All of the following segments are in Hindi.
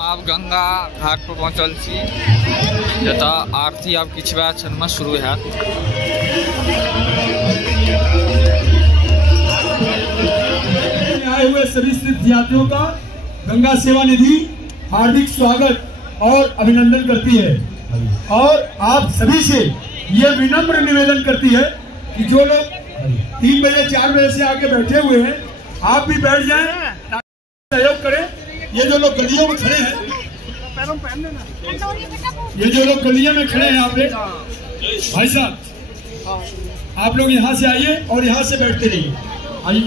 आप गंगा घाट पर पहुँचल छी जतऽ आरती आब किछु क्षण में शुरू हैत। आए हुए सभी तीर्थयात्रियों का गंगा सेवा निधि हार्दिक स्वागत और अभिनंदन करती है और आप सभी से ये विनम्र निवेदन करती है कि जो लोग 3 बजे 4 बजे से आके बैठे हुए हैं आप भी बैठ जाएं, सहयोग करें। ये जो लोग गलियों में खड़े हैं, ये जो लोग गलियों में खड़े हैं यहाँ पे भाई साहब, आप लोग यहाँ से आइए और यहाँ से बैठते रहिए। आइए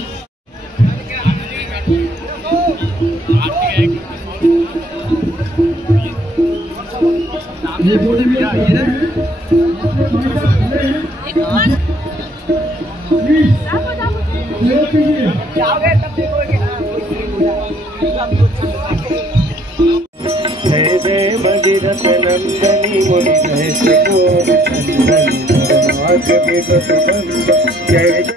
ये बोर्ड भी जय जय मदिरथ नंदनी मुनि जय सकोर जय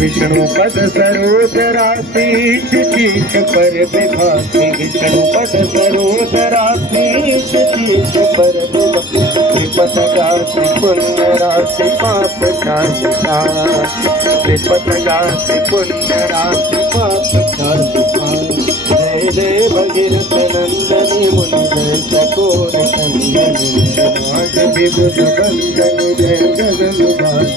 विष्णु पद सरोदराशीष शीश पर विभासी विष्णु पद सरोदराशीष शीश पर त्रिपथ गासी पुण्य राशि पाप शांता त्रिपथ गासी पुण्य राशि पाप शांता जय जय भगीरथ नंदनी मुनि जय सकोर चंदनी विबुध बंदन जय जगन्नाथ।